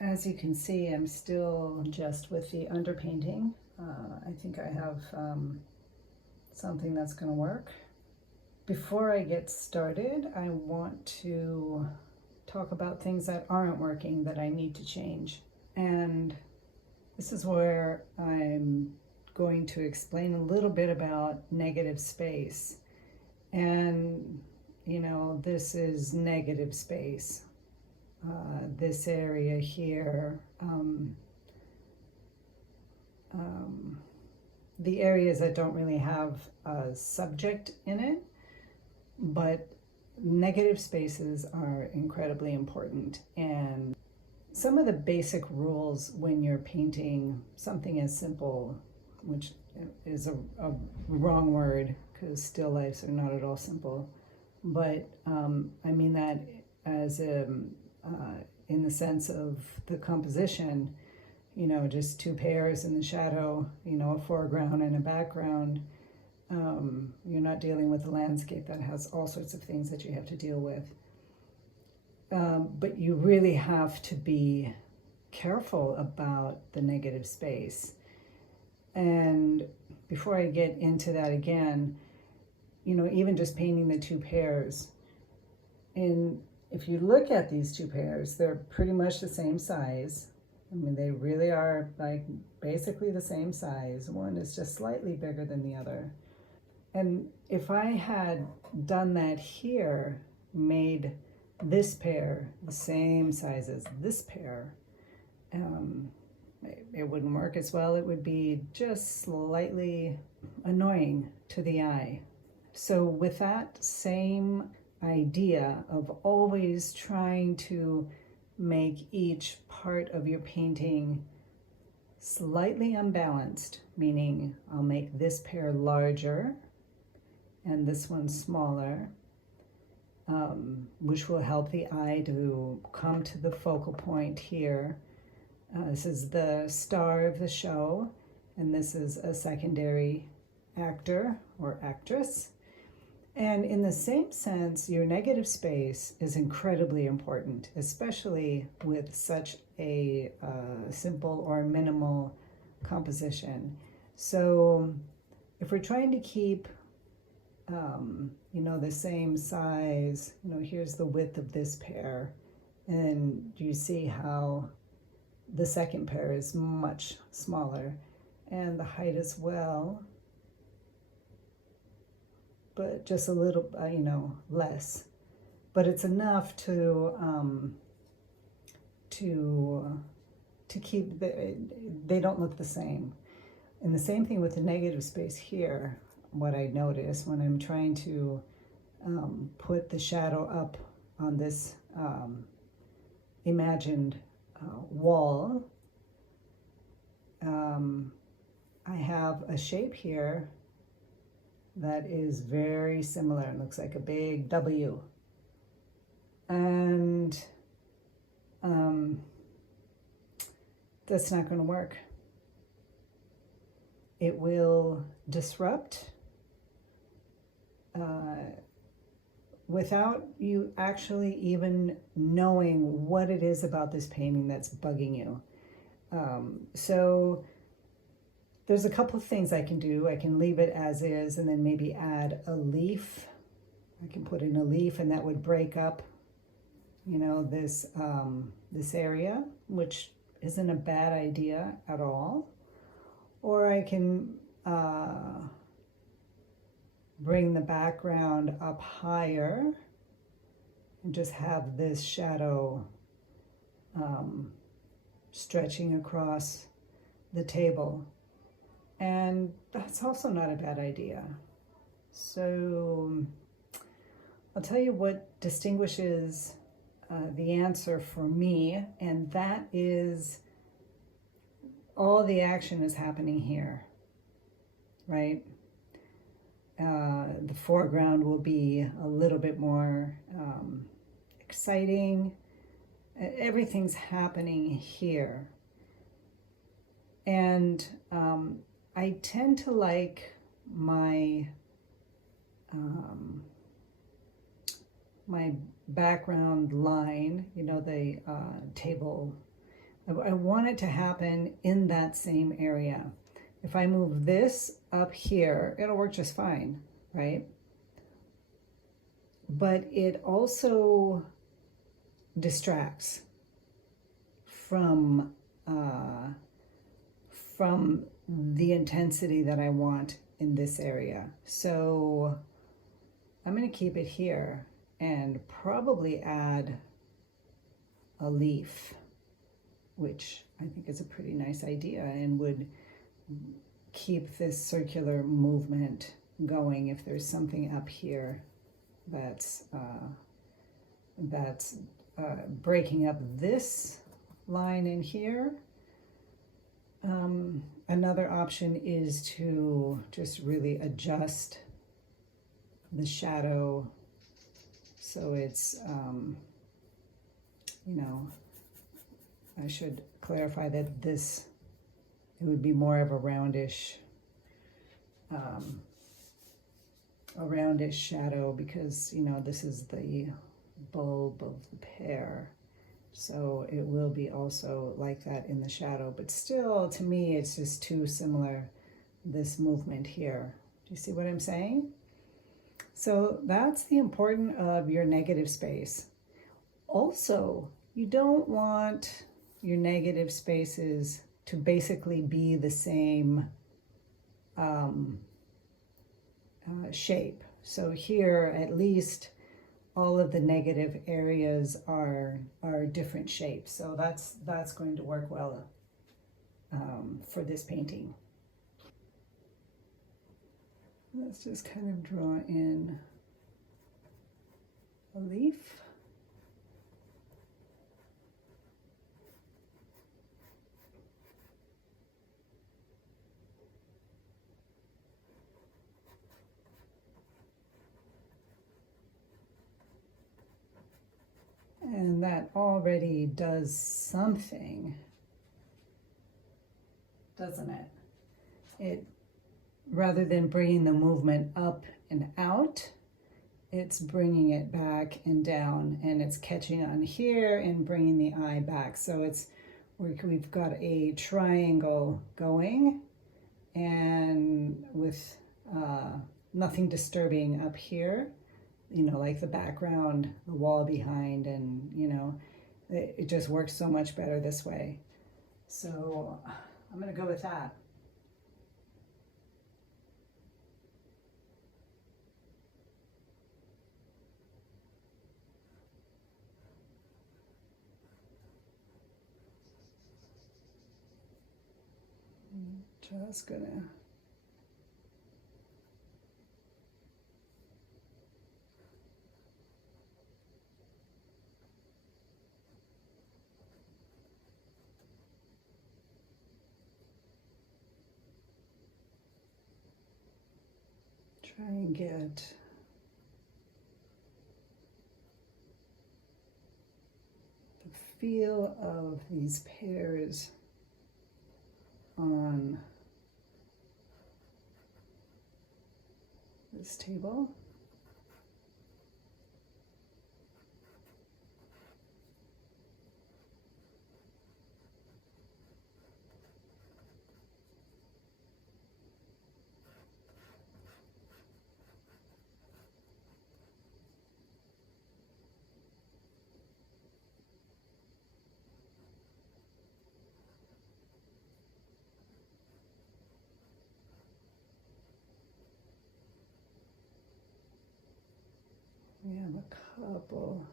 As you can see, I'm still just with the underpainting. I think I have something that's going to work. Before I get started, I want to talk about things that aren't working that I need to change. And this is where I'm going to explain a little bit about negative space. And, this is negative space. This area here, the areas that don't really have a subject in it, but negative spaces are incredibly important. And some of the basic rules when you're painting something as simple, which is a wrong word because still lifes are not at all simple, but I mean that as in the sense of the composition, just two pairs in the shadow, a foreground and a background. You're not dealing with a landscape that has all sorts of things that you have to deal with. But you really have to be careful about the negative space. And before I get into that again, even just painting the two pairs, if you look at these two pairs, they're pretty much the same size. I mean, they really are like basically the same size. One is just slightly bigger than the other. And if I had done that here, made this pair the same size as this pair, it wouldn't work as well. It would be just slightly annoying to the eye. So with that same idea of always trying to make each part of your painting slightly unbalanced, meaning I'll make this pair larger and this one smaller, which will help the eye to come to the focal point here. This is the star of the show, and this is a secondary actor or actress. And in the same sense, your negative space is incredibly important, especially with such a simple or minimal composition. So if we're trying to keep, the same size, here's the width of this pair, and you see how the second pair is much smaller, and the height as well, but just a little, less. But it's enough to keep they don't look the same. And the same thing with the negative space here. What I notice when I'm trying to put the shadow up on this imagined wall, I have a shape here that is very similar. It looks like a big W. And that's not going to work. It will disrupt without you actually even knowing what it is about this painting that's bugging you. So there's a couple of things I can do. I can leave it as is and then maybe add a leaf. I can put in a leaf and that would break up, this area, which isn't a bad idea at all. Or I can bring the background up higher and just have this shadow stretching across the table. And that's also not a bad idea. So I'll tell you what distinguishes the answer for me, and that is all the action is happening here, right? The foreground will be a little bit more exciting. Everything's happening here. And I tend to like my my background line, the table I want it to happen in that same area. If I move this up here, it'll work just fine, right? But it also distracts from the intensity that I want in this area. So I'm going to keep it here and probably add a leaf, which I think is a pretty nice idea and would keep this circular movement going if there's something up here that's breaking up this line in here. Another option is to just really adjust the shadow so it's, you know, I should clarify that this, it would be more of a roundish shadow because, you know, this is the bulb of the pear. So it will be also like that in the shadow, but still, to me, it's just too similar, this movement here. Do you see what I'm saying? So that's the importance of your negative space. Also, you don't want your negative spaces to basically be the same shape. So here, at least, all of the negative areas are different shapes. So that's going to work well for this painting. Let's just kind of draw in a leaf. And that already does something, doesn't it? It, rather than bringing the movement up and out, it's bringing it back and down, and it's catching on here and bringing the eye back. So it's, we've got a triangle going, and with nothing disturbing up here, you know, like the background, the wall behind, and, you know, it just works so much better this way. So I'm going to go with that. Just gonna try and get the feel of these pears on this table. We have a couple.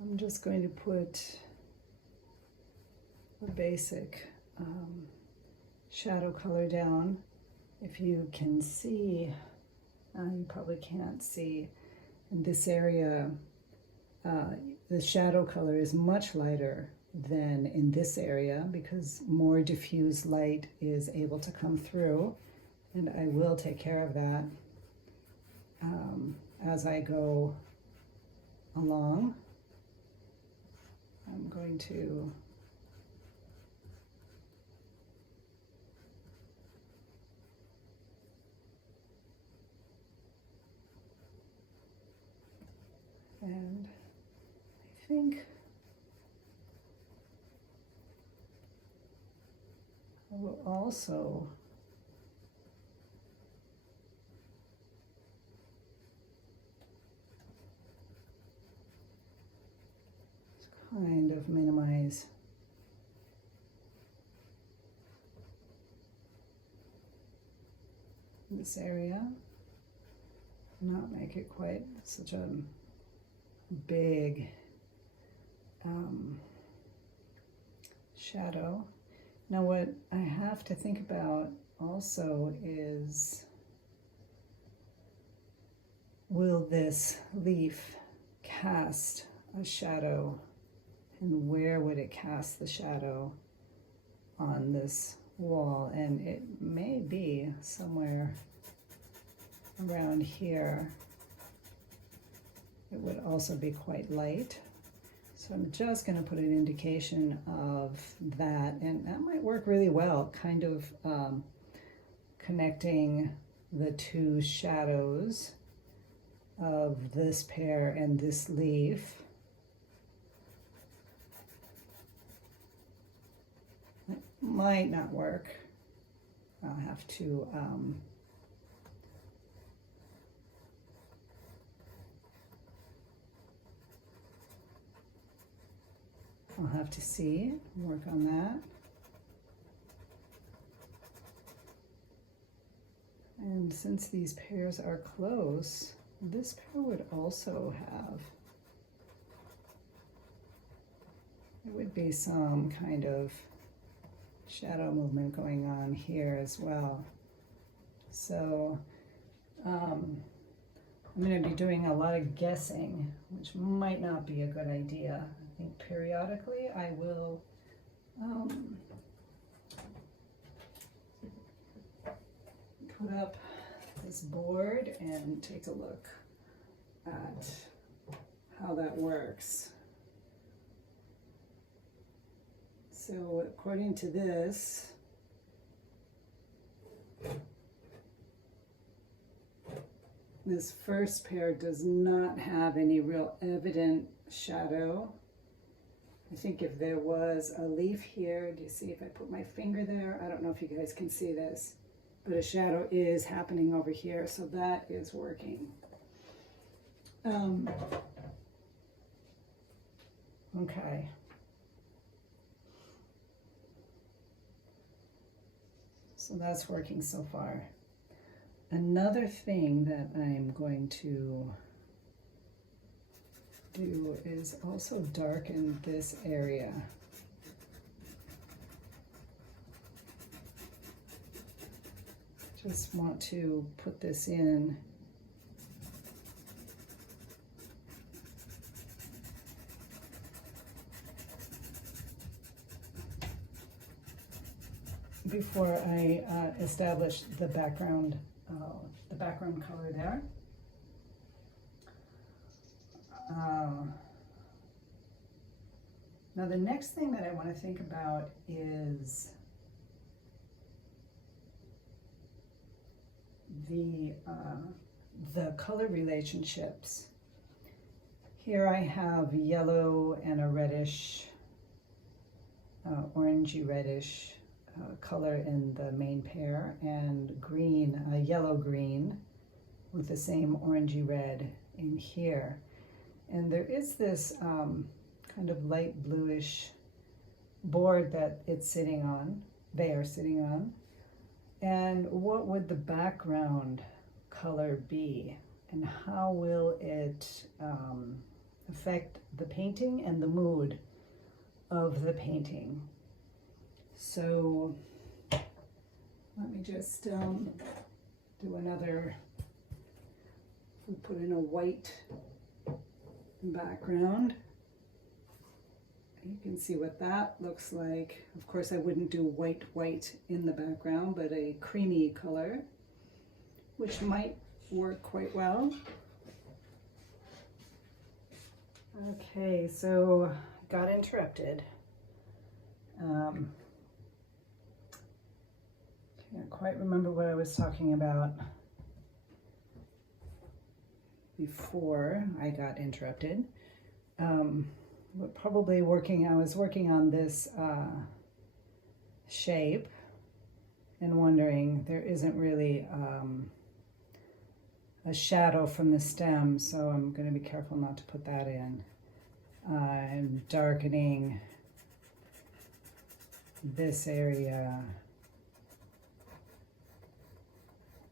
I'm just going to put a basic shadow color down. If you can see, you probably can't see, in this area, the shadow color is much lighter than in this area because more diffuse light is able to come through, and I will take care of that as I go along. I'm going to and I think I will also kind of minimize this area, not make it quite such a big shadow. Now what I have to think about also is, will this leaf cast a shadow, and where would it cast the shadow on this wall? And it may be somewhere around here. It would also be quite light. So I'm just going to put an indication of that, and that might work really well, kind of connecting the two shadows of this pear and this leaf. It might not work. I'll have to see, work on that. And since these pears are close, this pear would also have, there would be some kind of shadow movement going on here as well. So I'm going to be doing a lot of guessing, which might not be a good idea. I think periodically I will put up this board and take a look at how that works. So according to this, this first pear does not have any real evident shadow. I think if there was a leaf here, do you see if I put my finger there? I don't know if you guys can see this, but a shadow is happening over here, so that is working. Okay. So that's working so far. Another thing that I'm going to do is also darken this area. Just want to put this in before I establish the background color there. Now the next thing that I want to think about is the color relationships. Here I have yellow and a reddish, orangey reddish color in the main pear, and green, a yellow green with the same orangey red in here. And there is this kind of light bluish board that it's sitting on, they are sitting on. And what would the background color be? And how will it affect the painting and the mood of the painting? So let me just do another, we put in a white background, You can see what that looks like. Of course, I wouldn't do white in the background, but a creamy color, which might work quite well. Okay, so got interrupted. Can't quite remember what I was talking about before I got interrupted. But probably I was working on this shape and wondering there isn't really a shadow from the stem, so I'm going to be careful not to put that in. I'm darkening this area,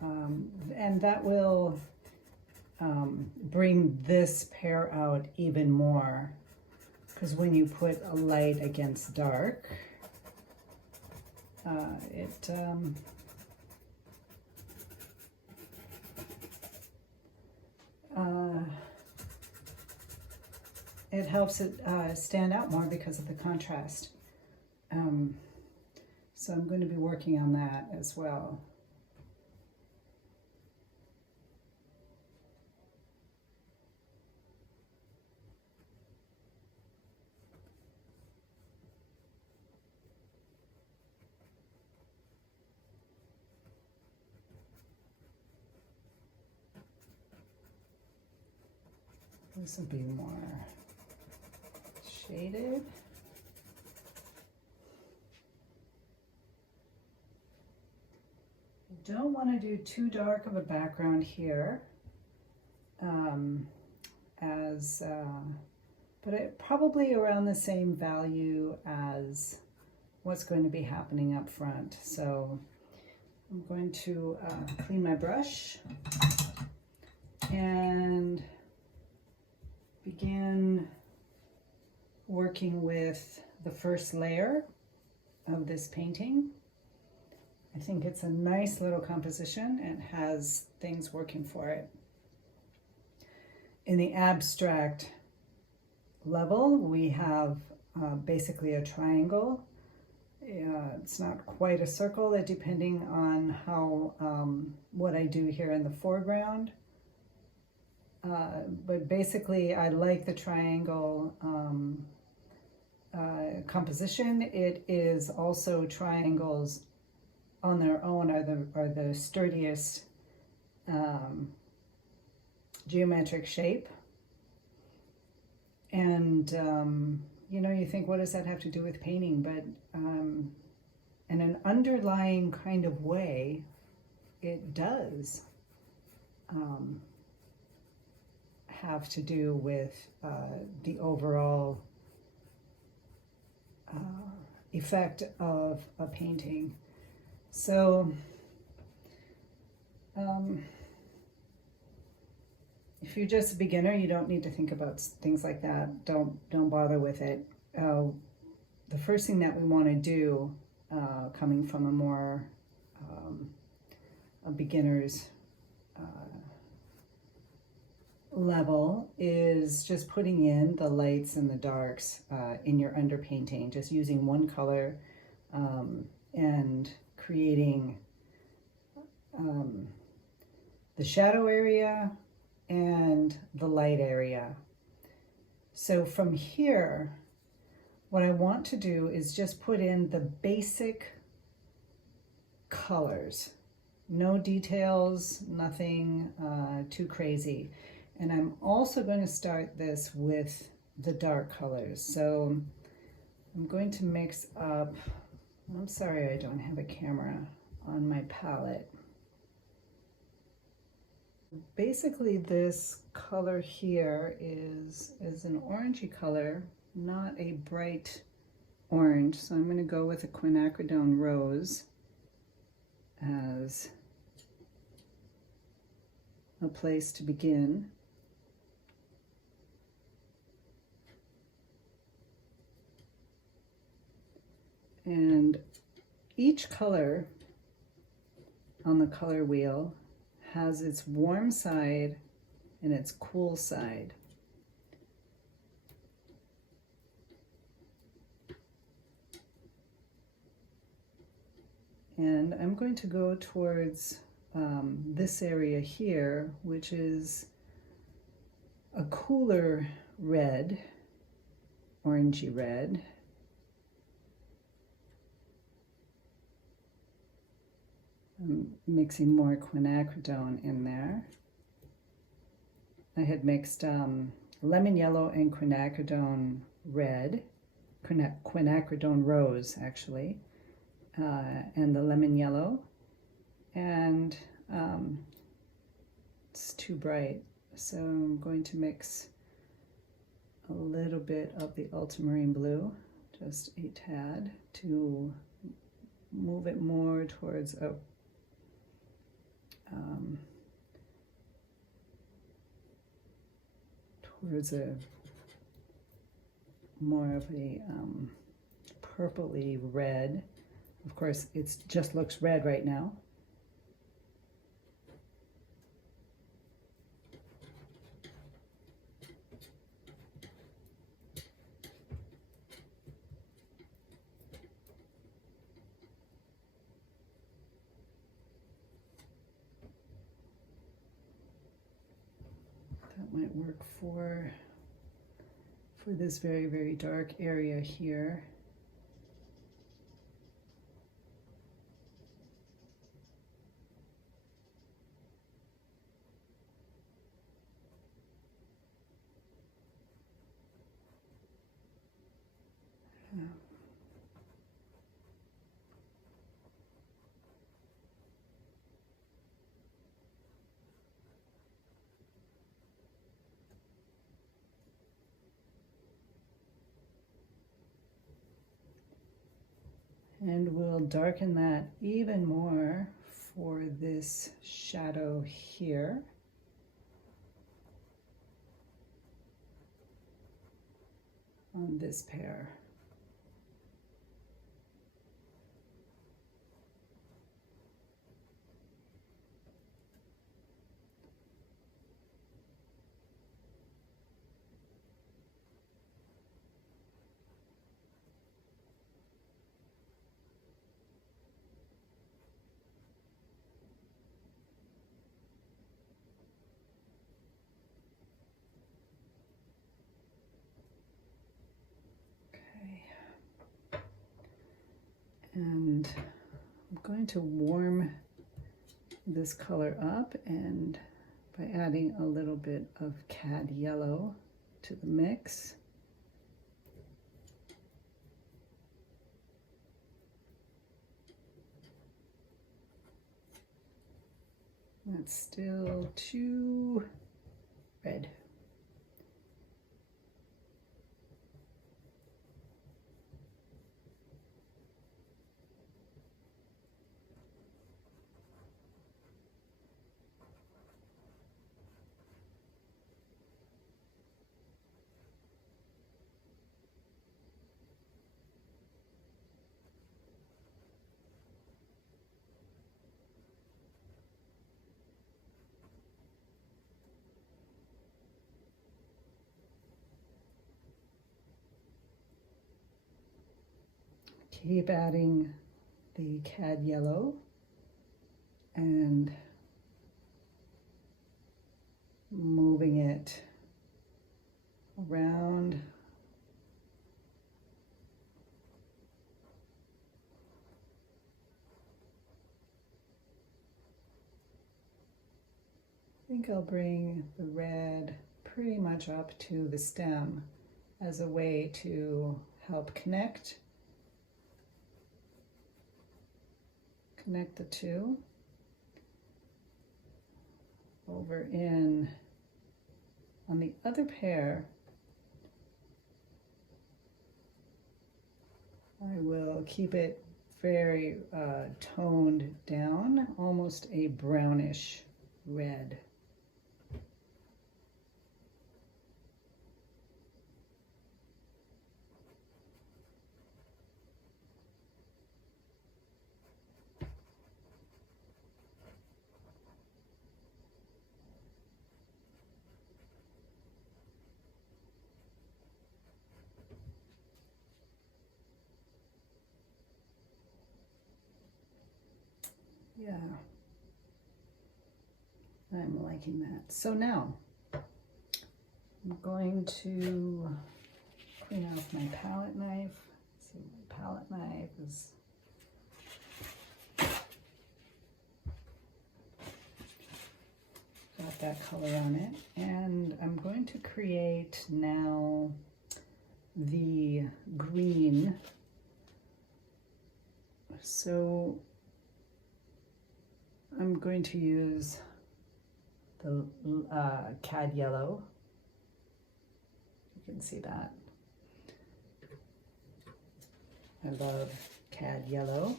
and that will bring this pear out even more, because when you put a light against dark, it helps it stand out more because of the contrast. So I'm going to be working on that as well. This will be more shaded. I don't want to do too dark of a background here, but probably around the same value as what's going to be happening up front. So I'm going to clean my brush and begin working with the first layer of this painting. I think it's a nice little composition and has things working for it. In the abstract level, we have basically a triangle. It's not quite a circle, depending on how what I do here in the foreground. But basically, I like the triangle composition. It is also triangles on their own are the sturdiest geometric shape. And you know, you think, what does that have to do with painting? But in an underlying kind of way, it does have to do with the overall effect of a painting. So if you're just a beginner, you don't need to think about things like that. Don't bother with it. The first thing that we want to do, coming from a more a beginner's level, is just putting in the lights and the darks in your underpainting, just using one color and creating the shadow area and the light area. So from here, what I want to do is just put in the basic colors, no details, nothing too crazy. And I'm also going to start this with the dark colors. So I'm going to mix up, I'm sorry I don't have a camera on my palette. Basically this color here is an orangey color, not a bright orange. So I'm going to go with a quinacridone rose as a place to begin. And each color on the color wheel has its warm side and its cool side. And I'm going to go towards this area here, which is a cooler red, orangey red. I'm mixing more quinacridone in there. I had mixed lemon yellow and quinacridone red, quinacridone rose actually, and the lemon yellow, and it's too bright, so I'm going to mix a little bit of the ultramarine blue, just a tad, to move it more towards towards a more of a purpley red. Of course, it just looks red right now. That might work for this very, very dark area here. And we'll darken that even more for this shadow here. On this pear. And I'm going to warm this color up, and by adding a little bit of cad yellow to the mix. That's still too red. Keep adding the cad yellow and moving it around. I think I'll bring the red pretty much up to the stem as a way to help connect the two. Over in on the other pear, I will keep it very toned down, almost a brownish red. Yeah, I'm liking that. So now I'm going to clean off my palette knife. See, my palette knife is got that color on it. And I'm going to create now the green. So I'm going to use the cad yellow. You can see that. I love cad yellow.